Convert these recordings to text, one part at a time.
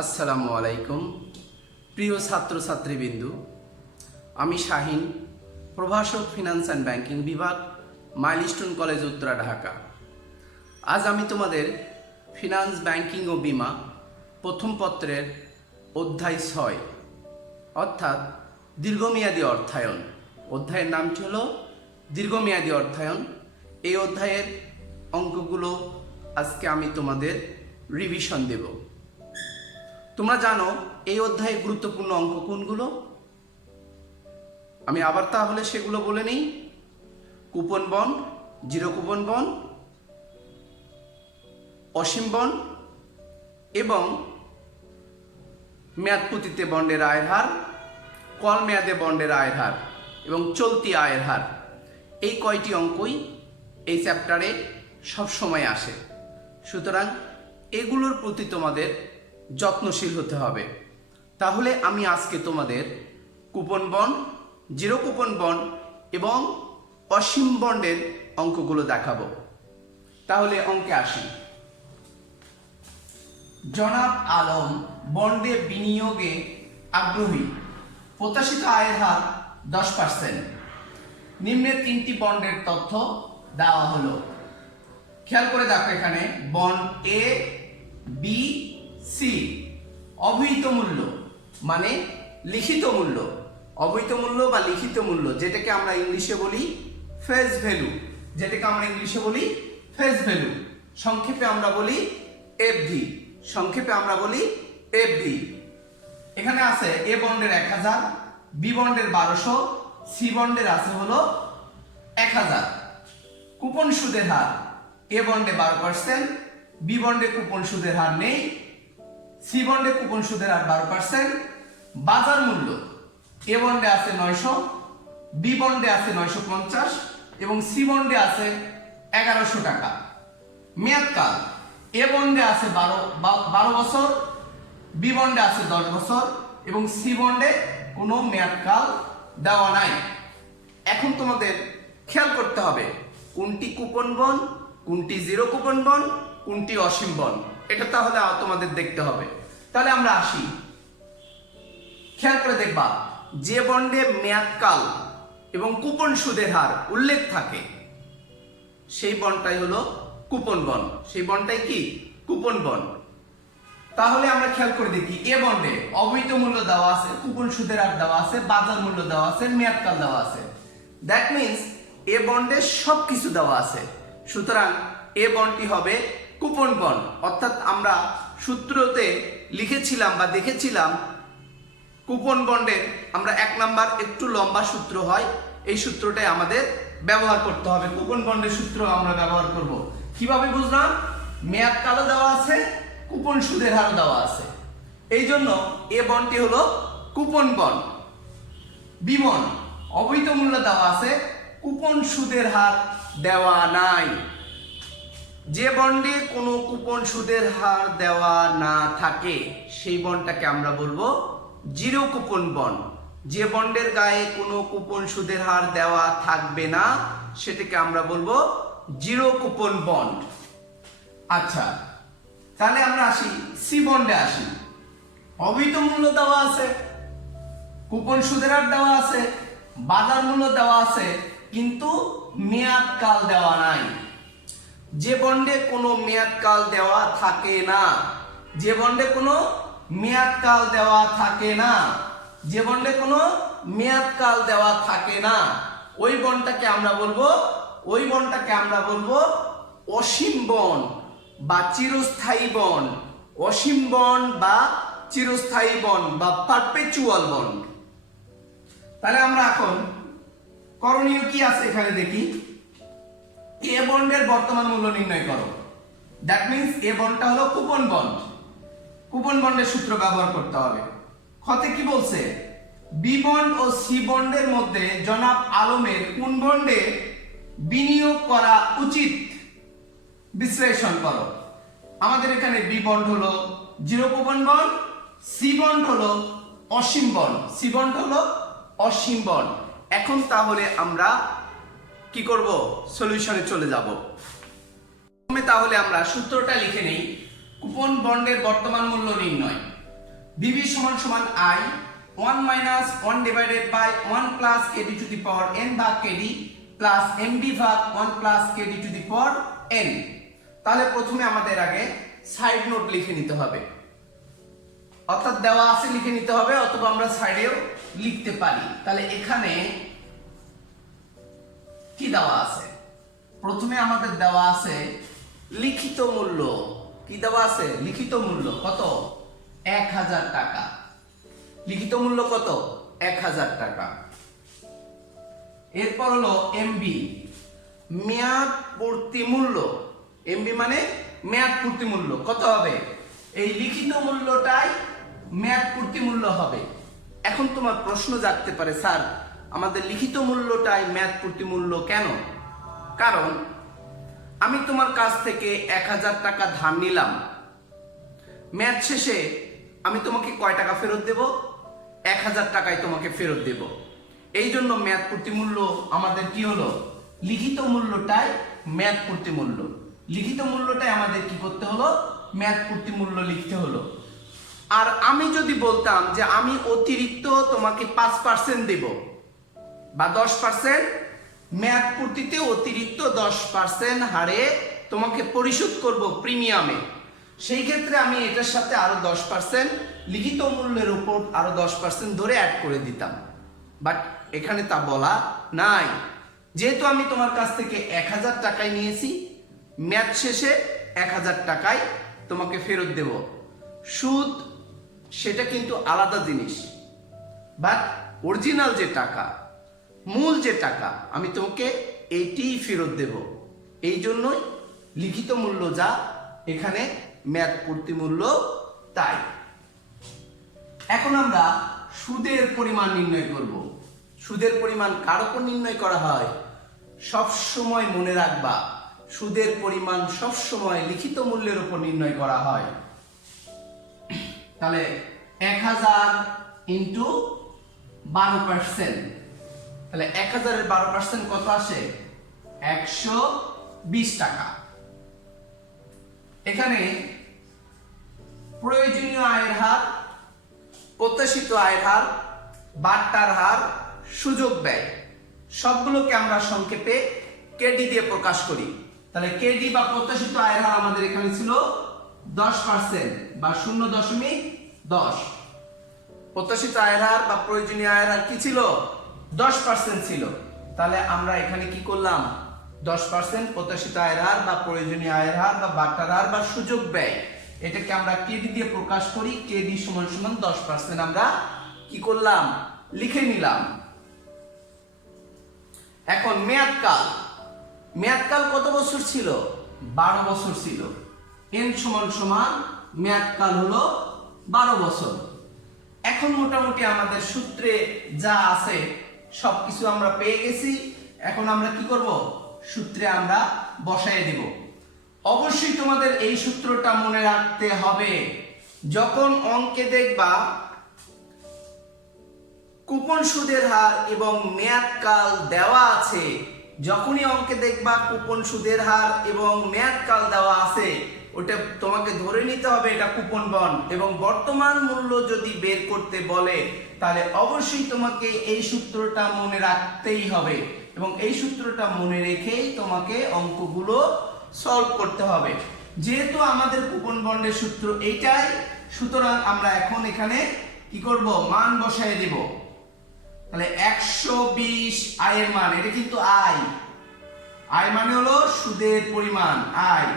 আসসালামু আলাইকুম প্রিয় ছাত্রছাত্রীবৃন্দু, আমি শাহিন, প্রভাষক ফিনান্স অ্যান্ড ব্যাংকিং বিভাগ, মাইলস্টোন কলেজ, উত্তরা, ঢাকা। আজ আমি তোমাদের ফিনান্স, ব্যাংকিং ও বিমা প্রথম পত্রের অধ্যায় 6 অর্থাৎ দীর্ঘমেয়াদী অর্থায়ন, অধ্যায়ের নামটি হলো দীর্ঘমেয়াদী অর্থায়ন। এই অধ্যায়ের অঙ্কগুলো আজকে আমি তোমাদের রিভিশন দেব। তোমরা জানো এই অধ্যায়ে গুরুত্বপূর্ণ অঙ্ক কোনগুলো? আমি আবার তাহলে সেগুলো বলে নিই। Coupon bond, zero coupon bond, অসীম বন্ড এবং মেয়াদপতিতে বন্ডের আয়ের হার, কল মেয়াদে বন্ডের আয়ের হার এবং চলতি আয়ের হার। এই কয়টি অঙ্কই এই চ্যাপ্টারে সবসময় আসে। সুতরাং এগুলোর প্রতি তোমাদের যত্নশীল হতে হবে। তাহলে আমি আজকে তোমাদের coupon bond, zero coupon bond এবং অসীম বন্ডের অঙ্কগুলো দেখাবো। তাহলে অঙ্কে আসি। জনাব আলম বন্ডে বিনিয়োগে আগ্রহী, প্রত্যাশিত আয়ের হার 10%। নিম্নে 3টি বন্ডের তথ্য দেওয়া হলো। খেয়াল করে দেখো, এখানে বন্ড এ, বি, সি। অবহিত মূল্য মানে লিখিত মূল্য, অবহিত মূল্য বা লিখিত মূল্য, যেটাকে আমরা ইংলিশে বলি ফেস ভ্যালু, সংক্ষেপে আমরা বলি এফভি, এখানে আছে এ বন্ডের 1000, বি বন্ডের 1200, সি বন্ডের আছে হলো 1000। কুপন সুদের হার এ বন্ডে 12%, বি বন্ডে কুপন সুদের হার নেই, সি বন্ডে কুপন সুদের হার 12%। বাজার মূল্য এ বন্ডে আছে 900, বি বন্ডে আছে 950 এবং সি বন্ডে আছে 1100 টাকা। মেয়াদকাল এ বন্ডে আছে 12 বছর, বি বন্ডে আছে 10 বছর এবং সি বন্ডে কোনো মেয়াদকাল দেওয়া নাই। এখন তোমাদের খেয়াল করতে হবে কোনটি কুপন বন্ড, কোনটি জিরো কুপন বন্ড, কোনটি অসীম বন্ড, এটা তাহলে তোমাদের দেখতে হবে। তাহলে আমরা আসি। খেয়াল করে দেখবা, যে বন্ডে মেয়াদকাল এবং কুপন সুদের হার উল্লেখ থাকে সেই বন্ডটাই হলো কুপন বন্ড, সেই বন্ডটাই কি কুপন বন্ড। তাহলে আমরা খেয়াল করে দেখি, এ বন্ডে অবহিত মূল্য দেওয়া আছে, কুপন সুদের হার দেওয়া আছে, বাজার মূল্য দেওয়া আছে, মেয়াদকাল দেওয়া আছে। দ্যাট মিন্স এ বন্ডে সবকিছু দেওয়া আছে। সুতরাং এ বন্ডটি হবে কুপন বন্ড। অর্থাৎ আমরা সূত্রতে লিখেছিলাম বা দেখেছিলাম কুপন বন্ডের আমরা 1 নাম্বার একটু লম্বা সূত্র হয়, এই সূত্রটাই আমাদের ব্যবহার করতে হবে। কুপন বন্ডের সূত্র আমরা ব্যবহার করব। কিভাবে বুঝলাম? মেয়াদকালও দেওয়া আছে, কুপন সুদের হারও দেওয়া আছে, এই জন্য এ বন্ডটি হলো কুপন বন্ড। বি বন্ড অবহিত মূল্য দেওয়া আছে, কুপন সুদের হার দেওয়া নাই। যে বন্ডে কোনো কুপন সুদের হার দেওয়া না থাকে সেই বন্ডটাকে আমরা বলবো জিরো কুপন বন্ড। যে বন্ডের গায়ে কোনো কুপন সুদের হার দেওয়া থাকবে না সেটাকে আমরা বলবো জিরো কুপন বন্ড। আচ্ছা, তাহলে আমরা আসি সি বন্ডে আসি। অবহিত মূল্য দেওয়া আছে, কুপন সুদের হার দেওয়া আছে, বাজার মূল্য দেওয়া আছে, কিন্তু মেয়াদকাল দেওয়া নাই। যে বন্ডে কোনো মেয়াদকাল দেওয়া থাকে না, যে বন্ডে কোনো মেয়াদকাল দেওয়া থাকে না, যে বন্ডে কোনো মেয়াদকাল দেওয়া থাকে না, ওই বন্ডটাকে আমরা বলবো অসীম বন্ড বা চিরস্থায়ী বন্ড। অসীম বন্ড বা চিরস্থায়ী বন্ড বা পারপেচুয়াল বন্ড। তাহলে আমরা এখন করণীয় কি আছে এখানে দেখি। এ বন্ডের বর্তমান মূল্য নির্ণয় করো। দ্যাট মিন্স এ বন্ডটা হলো কুপন বন্ড। কুপন বন্ডের সূত্র ব্যবহার করতে হবে। খতে কি বলছে? বি বন্ড ও সি বন্ডের মধ্যে জনাব আলমের কোন বন্ডে বিনিয়োগ করা উচিত বিশ্লেষণ করো। আমাদের এখানে বি বন্ড হলো zero coupon bond, C bond হলো অসীম বন্ড। এখন তাহলে আমরা কি করব? সলিউশনে চলে যাব। তাহলে আমরা সূত্রটা লিখে নেই। কুপন বন্ডের বর্তমান মূল্য নির্ণয়। বিবি সমান সমান I 1 minus 1 divided by 1 plus KD to the power N ভাগ কেডি প্লাস এমবি ভাগ 1 plus KD to the power N. তাহলে প্রথমে আমাদের আগে সাইড নোট লিখে নিতে হবে, অর্থাৎ দেওয়া আছে লিখে নিতে হবে, অথবা আমরা সাইডেও লিখতে পারি। তাহলে এখানে কি দেওয়া আছে? প্রথমে আমাদের দেওয়া আছে লিখিত মূল্য। কি দেওয়া আছে? লিখিত মূল্য কত? 1000 টাকা। লিখিত মূল্য কত? 1000 টাকা। এরপর হলো এমবি, মেয়াদ পূর্তি মূল্য। এমবি মানে মেয়াদ পূর্তি মূল্য কত হবে? এই লিখিত মূল্যটাই মেয়াদ পূর্তি মূল্য হবে। এখন তোমার প্রশ্ন জাগতে পারে, স্যার আমাদের লিখিত মূল্যটাই মেয়াদ পূর্তি মূল্য কেন? কারণ আমি তোমার কাছ থেকে 1000 টাকা ধার নিলাম, মেয়াদ শেষে আমি তোমাকে কয় টাকা ফেরত দেব? 1000 টাকায় তোমাকে ফেরত দেব। এই জন্য মেয়াদ পূর্তি মূল্য আমাদের কি হলো? লিখিত মূল্যটাই মেয়াদ পূর্তি মূল্য। লিখিত মূল্যটাই আমাদের কি করতে হলো? মেয়াদ পূর্তি মূল্য লিখতে হলো। আর আমি যদি বলতাম যে আমি অতিরিক্ত তোমাকে 5% দেব বা 10%, মেয়াদ পূর্তিতে অতিরিক্ত 10% হারে তোমাকে পরিশোধ করব প্রিমিয়ামে, সেই ক্ষেত্রে আমি এটার সাথে আরো 10% লিখিত মূল্যের উপর আরো 10% ধরে অ্যাড করে দিতাম। বাট এখানে তা বলা নাই। যেহেতু আমি তোমার কাছ থেকে 1000 টাকায় নিয়েছি, মেয়াদ শেষে 1000 টাকায় তোমাকে ফেরত দেব। সুদ সেটা কিন্তু আলাদা জিনিস, বাট অরিজিনাল যে টাকা, মূল যে টাকা, আমি তোমাকে এইটিই ফেরত দেব। এই জন্যই লিখিত মূল্য যা, এখানে মেয়াদ পূর্তি মূল্য তাই। এখন আমরা সুদের পরিমাণ নির্ণয় করব। সুদের পরিমাণ কার উপর নির্ণয় করা হয়? সব সময় মনে রাখবা, সুদের পরিমাণ সব সময় লিখিত মূল্যের উপর নির্ণয় করা হয়। তাহলে 1000 ইনটু 12%, তাহলে 1000 এর 12% কত আসে? 120 টাকা। এখানে প্রয়োজনীয় আয়ের হার, প্রত্যাশিত আয়ের হার, বাট্টার হার, সুযোগ ব্যয় সবগুলোকে আমরা সংক্ষেপে কেডি দিয়ে প্রকাশ করি। তাহলে কেডি বা প্রত্যাশিত আয়ের হার আমাদের এখানে ছিল 10% বা 0.10। প্রত্যাশিত আয়ের হার বা প্রয়োজনীয় আয়ের হার কি ছিল? 10% ছিল। তাহলে আমরা এখানে কি করলাম? 10% প্রত্যাশিত আয়ের হার বা প্রয়োজনীয় আয়ের হার বা বাট্টার হার বা সুযোগ ব্যয়, এটাকে আমরা কেডি দিয়ে প্রকাশ করি। কেডি সমান সমান 10% আমরা কি করলাম? লিখে নিলাম। এখন মেয়াদকাল, মেয়াদকাল কত বছর ছিল? 12 বছর ছিল। এন সমান সমান মেয়াদকাল হলো 12 বছর। এখন মোটামুটি আমাদের সূত্রে যা আছে সবকিছু আমরা পেয়ে গেছি। এখন আমরা কি করব? সূত্রে আমরা বসায় দিব। অবশ্যই তোমাদের এই সূত্রটা মনে রাখতে হবে। যখন অঙ্কে দেখবা কুপন সুদের হার এবং মেয়াদকাল দেওয়া আছে, যখনই অঙ্কে দেখবা কুপন সুদের হার এবং মেয়াদকাল দেওয়া আছে, ওটা তোমাকে ধরে নিতে হবে এটা কুপন বন্ড। এবং বর্তমান মূল্য যদি বের করতে বলে, তাহলে অবশ্যই তোমাকে এই সূত্রটা মনে রাখতেই হবে এবং এই সূত্রটা মনে রেখেই তোমাকে অঙ্কগুলো সলভ করতে হবে। যেহেতু আমাদের কুপন বন্ডের সূত্র এইটাই, সুতরাং আমরা এখন এখানে কি করব? মান বসায় দেব। তাহলে 120 আয়ের মান, এটা কিন্তু আয়, আয় মানে হলো সুদের পরিমাণ, আয়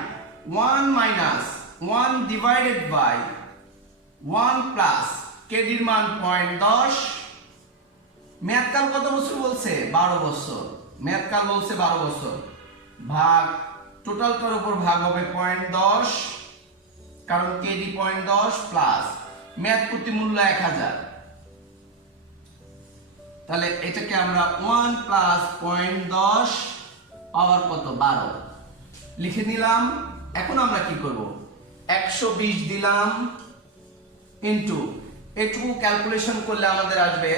1 মাইনাস 1 ডিভাইডেড বাই 1 প্লাস কেডির মান 0.10। মেয়াদকাল কত বছর বলছে? 12 বছর। মেয়াদকাল বলছে 12 বছর, ভাগ টোটালটার উপর ভাগ হবে 0.10, কারণ কেডি 0.10 প্লাস মেয়াদ প্রতি মূল্য 1000। তাহলে এটাকে আমরা 1 প্লাস 0.10 পাওয়ার কত? 12 লিখে নিলাম। এখন আমরা কি করব? 120 দিলাম ইনটু, এটুকু ক্যালকুলেশন করলে আমাদের আসবে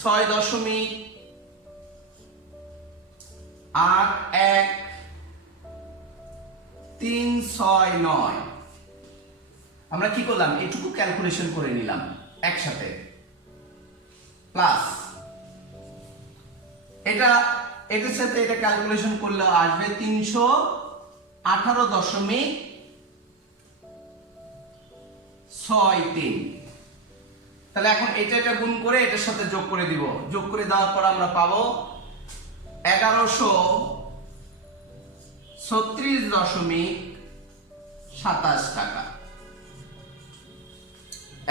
6.813669। আমরা কি করলাম, এটুকু ক্যালকুলেশন করে নিলাম একসাথে, প্লাস এটার সাথে এটা ক্যালকুলেশন করলে আসবে 318.63। তাহলে এখন এটা গুণ করে এটার সাথে যোগ করে দিব, যোগ করে দেওয়ার পর আমরা পাবো 1136.27 টাকা।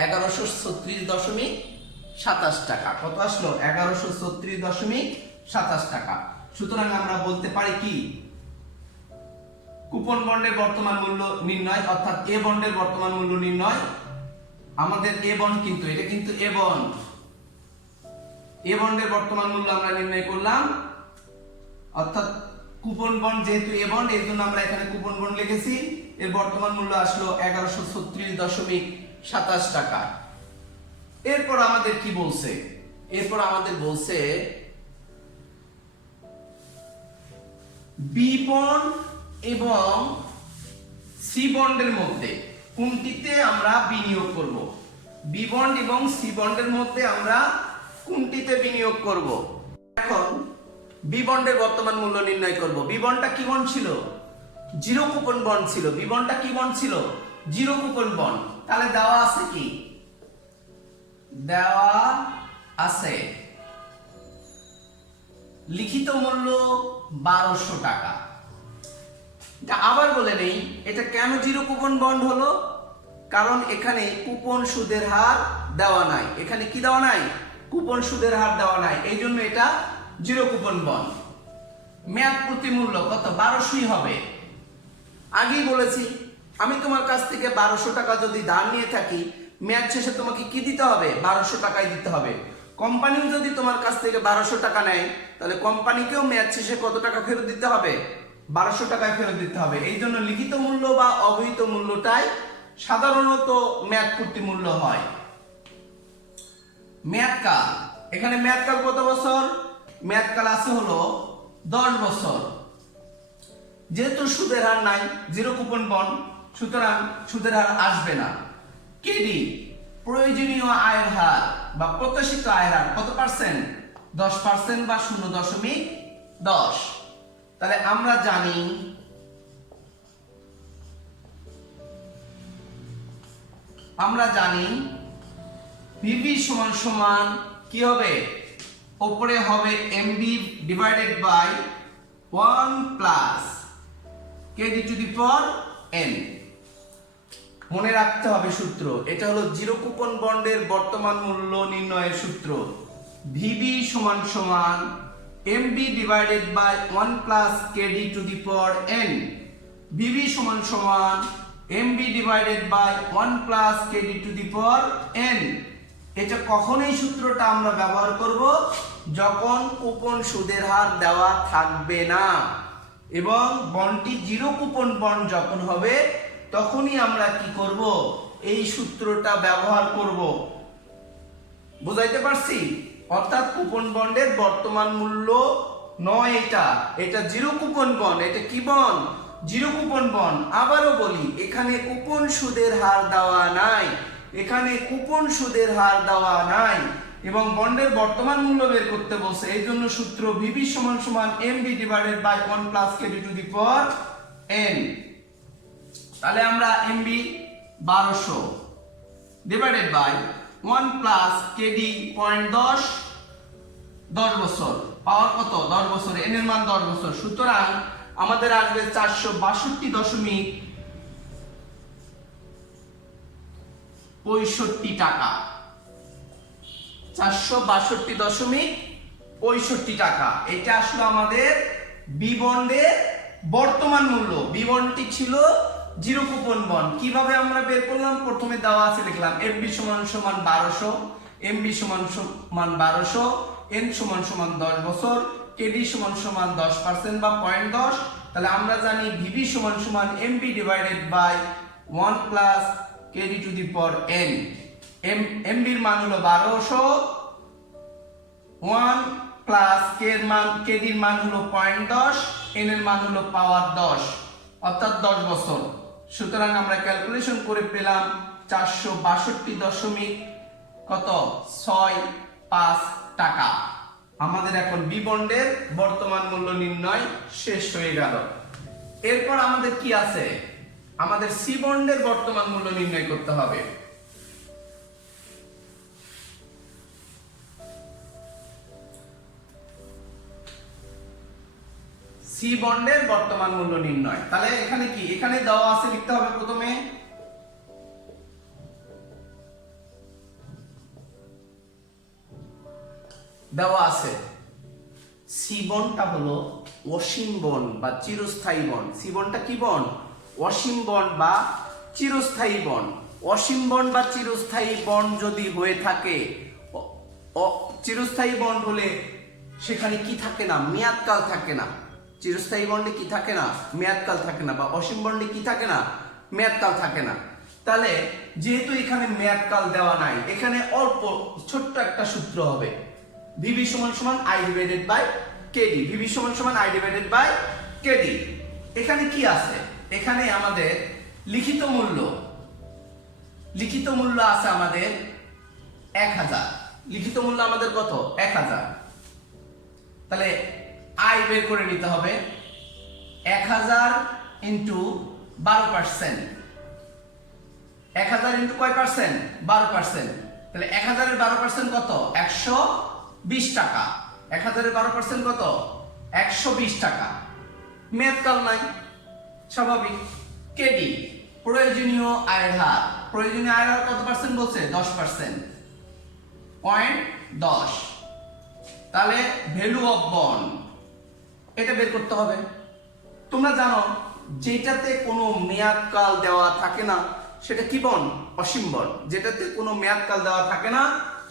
1136.27 টাকা কত আসলো? 1136.27 টাকা। সুতরাং আমরা বলতে পারি কি, কুপন বন্ডের বর্তমান মূল্য নির্ণয়, অর্থাৎ এ বন্ডের বর্তমান মূল্য নির্ণয়। আমাদের এ বন্ড কিন্তু এটা কিন্তু এ বন্ড, এ বন্ডের বর্তমান মূল্য আমরা নির্ণয় করলাম, অর্থাৎ কুপন বন্ড যেহেতু এ বন্ড এর জন্য আমরা এখানে কুপন বন্ড লিখেছি। এর বর্তমান মূল্য আসলো 1136.27 টাকা। এরপর আমাদের কি বলছে? এরপর আমাদের বলছে বি বন্ড এবং সি বন্ডের মধ্যে কোনটিতে আমরা বিনিয়োগ করব? বি বন্ড এবং সি বন্ডের মধ্যে আমরা কোনটিতে বিনিয়োগ করব? এখন বি বন্ডের বর্তমান মূল্য নির্ণয় করব। বি বন্ডটা কি বন্ড ছিল? জিরো কুপন বন্ড ছিল। বি বন্ডটা কি বন্ড ছিল? Zero coupon bond. তাহলে দেওয়া আছে কি? দেওয়া আছে লিখিত মূল্য 1200 টাকা। এটা আবার বলে নেই, এটা কেন জিরো কুপন বন্ড হলো? কারণ এখানে কুপন সুদের হার দেওয়া নাই। এখানে কি দেওয়া নাই? কুপন সুদের হার দেওয়া নাই, এই জন্য এটা জিরো কুপন বন্ড। মেয়াদ প্রতি মূল্য কত? 1200ই হবে। আগেই বলেছি, আমি তোমার কাছ থেকে 1200 টাকা যদি ধার নিয়ে থাকি, মেয়াদ শেষে তোমাকে কি দিতে হবে? 1200 টাকাই দিতে হবে। কোম্পানিও যদি তোমার কাছ থেকে 1200 টাকা নেয়, তাহলে কোম্পানিকেও মেয়াদ শেষে কত টাকা ফেরত দিতে হবে? 1200 টাকায় ফেরত দিতে হবে। এই জন্য লিখিত মূল্য বা অবহিত মূল্যটাই সাধারণত মেয়াদ পূর্তি মূল্য হয়। মেয়াদকাল, এখানে মেয়াদকাল কত বছর? মেয়াদকাল আছে হলো 10 বছর। যেহেতু সুদের হার নাই, জিরো কুপন বন্ড, সুতরাং সুদের হার আসবে না। কেডি, প্রয়োজনীয় আয়ের হার বা প্রত্যাশিত আয়ের হার কত পার্সেন্ট? 10% বা 0.10। তাহলে আমরা জানি ভিভি সমান সমান কি হবে? উপরে হবে MB divided by 1 plus KD to the power N. মনে রাখতে হবে সূত্র, এটা হলো জিরো কুপন বন্ডের বর্তমান মূল্য নির্ণয়ের সূত্র। ভিবি সমান সমান MB divided by 1 plus KD to the power N. VB সমান সমান MB divided by 1 plus KD to the power N. এটা কখন এই সূত্রটা আমরা ব্যবহার করব? যখন কুপন সুদের হার দেওয়া থাকবে না এবং বন্ডটি জিরো কুপন বন্ড যখন হবে, তখনই আমরা কি করব? এই সূত্রটা ব্যবহার করব। বুঝাইতে পারছি? অর্থাৎ কুপন বন্ডের বর্তমান মূল্য নয় এটা জিরো কুপন বন্ড। এটা কি বন্ড? Zero coupon bond. আবারও বলি, এখানে কুপন সুদের হার দেওয়া নাই, এখানে কুপন সুদের হার দেওয়া নাই এবং বন্ডের বর্তমান মূল্য বের করতে বলছে। এই জন্য সূত্র ভিবি সমান সমান MB divided by 1 plus KD to the power N. তাহলে আমরা MB 1200 divided by 1 plus KD 0.10, 10 বছর, পাওয়ার কত? 10 বছর, এন এর মান 10 বছর। সুতরাং আমাদের আসবে 462.65 টাকা। 462.65 টাকা। এটা আসলে আমাদের বি বন্ডের বর্তমান মূল্য। বি বন্ডটি ছিল জিরো কুপন বন্ড। কিভাবে আমরা বের করলাম? প্রথমে দেওয়া আছে, লিখলাম এফবি সমান সমান 1200, এমবি সমান সমান 1200, এন সমান সমান 10 বছর, কেডি সমান সমান 10% বা 0.10। তাহলে আমরা জানি ভিবি সমান সমান MB divided by 1 plus KD to the power N. এমবির মান হলো 1200, 1 প্লাস কেডির মান হলো 0.10, এন এর মান হলো পাওয়ার 10, অর্থাৎ 10 বছর। সুতরাং আমরা ক্যালকুলেশন করে পেলাম 462 কত 65 টাকা। আমাদের এখন বি বন্ডের বর্তমান মূল্য নির্ণয় শেষ হয়ে গেল। এরপর আমাদের কি আছে, আমাদের সি বন্ডের বর্তমান মূল্য নির্ণয় করতে হবে। সি বন্ডের বর্তমান মূল্য নির্ণয়, তাহলে এখানে কি, এখানে দেওয়া আছে, লিখতে হবে প্রথমে দেওয়া আছে সি বন্ডটা হলো অসীম বন্ড বা চিরস্থায়ী বন্ড। সি বন্ডটা কি বন্ড, অসীম বন্ড বা চিরস্থায়ী বন্ড। অসীম বন্ড বা চিরস্থায়ী বন্ড যদি হয়ে থাকে, চিরস্থায়ী বন্ড হলে সেখানে কি থাকে না, মেয়াদকাল থাকে না। চিরস্থায়ী বন্ডে কি থাকে না, মেয়াদকাল থাকে না, বা অসীম বন্ডে কি থাকে না, মেয়াদকাল থাকে না। তাহলে যেহেতু এখানে মেয়াদকাল দেওয়া নাই, এখানে অল্প ছোট্ট একটা সূত্র হবে, ভিভি সমান সমান I divided by KD. VV সমান সমান আই ডিভাইডেড বাই কেডি। এখানে কি আছে, এখানে আমাদের লিখিত মূল্য আছে আমাদের 1000। লিখিত মূল্য আমাদের কত, 1000। তাহলে আয় বের করে নিতে হবে 1000 ইন্টু 12%। 1000 ইন্টু কয় পার্সেন্ট, 12%। তাহলে 1000 এর 12% কত, 120 টাকা। 1000 এর 12% কত, 120 টাকা। মেয়াদকাল নাই, স্বাভাবিক। কেডি প্রয়োজনীয় আয়ের হার, প্রয়োজনীয় আয়ের হার কত পার্সেন্ট বলছে, 10%, 0.10। তাহলে ভ্যালু অফ বন্ড এটা বের করতে হবে। তোমরা জানো যেটাতে কোনো মেয়াদকাল দেওয়া থাকে না সেটা কি বন্ড, অসীম বন্ড। যেটাতে কোনো মেয়াদকাল দেওয়া থাকে না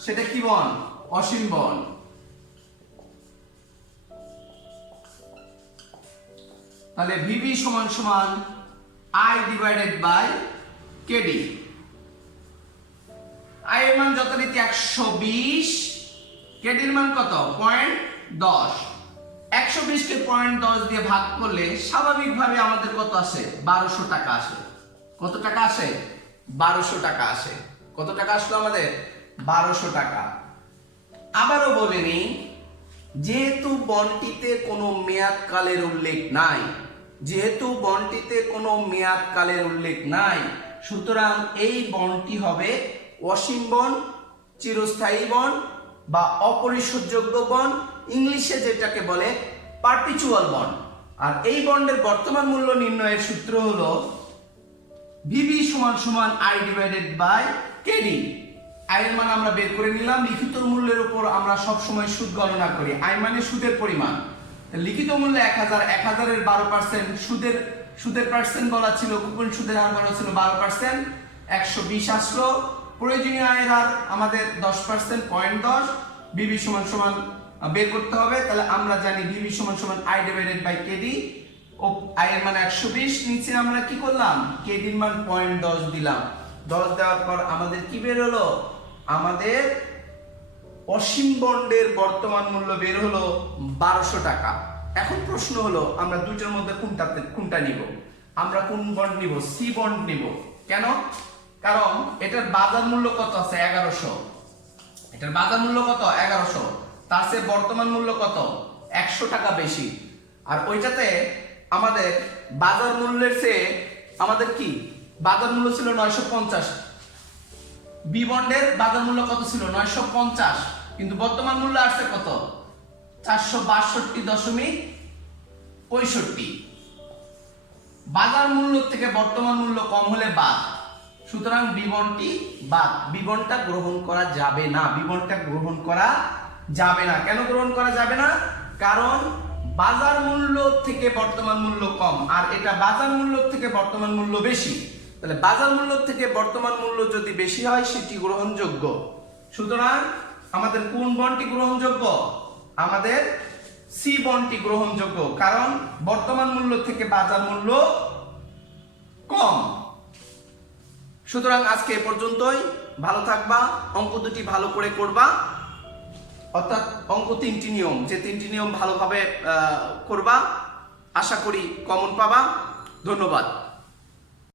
সেটা কি বন্ড, অসীম বন্ড। তাহলে ভিভি সমান সমান I divided by KD. I এর মান যথারীতি 120, কেডির মান কত, 0.10। 120 কে 0.10 দিয়ে ভাগ করলে স্বাভাবিকভাবে আমাদের কত আসে, 1200 টাকা আসে। কত টাকা আসে, 1200 টাকা আসে। কত টাকা আসলো আমাদের, 1200 টাকা। আবারও বলে নিই, যেহেতু বন্ডটিতে কোনো মেয়াদকালের উল্লেখ নাই, যেহেতু বন্ডটিতে কোনো মেয়াদকালের উল্লেখ নাই, সুতরাং এই বন্ডটি হবে অসীম বন্ড, চিরস্থায়ী বন্ড বা অপরিশোধযোগ্য বন্ড, ইংলিশে যেটাকে বলে পারপিচুয়াল বন্ড। আর এই বন্ডের বর্তমান মূল্য নির্ণয়ের সূত্র হলো ভিভি সমান সমান I divided by KD. I এর মান আমরা বের করে নিলাম। লিখিত মূল্যের উপর আমরা সব সময় সুদ গণনা করি। আই মানে সুদের পরিমাণ। লিখিত মূল্য 1000, 1000 এর 12%, সুদের পার্সেন্ট বলা ছিল, কুপন সুদের হার বলা ছিল 12%, 120 আসলো। প্রয়োজনীয় আয়ের হার আমাদের 10%, 0.10। ভিভি সমান সমান বের করতে হবে। তাহলে আমরা জানি ভিভি সমান সমান আই ডিভাইডেড বাই কেডি। ও আই এর মান 120, নিচে আমরা কি করলাম, কেডির মান 0.10 দিলাম। 10 দেওয়ার পর আমাদের কি বের হলো, আমাদের অসীম বন্ডের বর্তমান মূল্য বের হলো 1200 টাকা। এখন প্রশ্ন হলো আমরা দুইটার মধ্যে কোনটা নিব, আমরা কোন বন্ড নিব, সি বন্ড নিব। কেন, কারণ এটার বাজার মূল্য কত আছে, 1100। এটার বাজার মূল্য কত, 1100। তার চেয়ে বর্তমান মূল্য কত, 100 টাকা বেশি। আর ওইটাতে আমাদের বাজার মূল্যের চেয়ে আমাদের কি, বাজার মূল্য ছিল 950। বি বন্ডের বাজার মূল্য কত ছিল, 950, কিন্তু বর্তমান মূল্য আসছে কত, 462.65। বাজার মূল্য থেকে বর্তমান মূল্য কম হলে বাদ, সুতরাং বি বন্ডটি বাদ। বি বন্ডটা গ্রহণ করা যাবে না, বি বন্ডটা গ্রহণ করা যাবে না। কেন গ্রহণ করা যাবে না, কারণ বাজার মূল্য থেকে বর্তমান মূল্য কম, আর এটা বাজার মূল্য থেকে বর্তমান মূল্য বেশি। তাহলে বাজার মূল্য থেকে বর্তমান মূল্য যদি বেশি হয় সেটি গ্রহণযোগ্য। সুতরাং আমাদের কোন বন্ডটি গ্রহণযোগ্য, আমাদের সি বন্ডটি গ্রহণযোগ্য, কারণ বর্তমান মূল্য থেকে বাজার মূল্য কম। সুতরাং আজকে এ পর্যন্তই। ভালো থাকবা, অঙ্ক দুটি ভালো করে করবা, অর্থাৎ অঙ্ক 3টি নিয়ম, যে 3টি নিয়ম ভালোভাবে করবা। আশা করি কমন পাবা। ধন্যবাদ।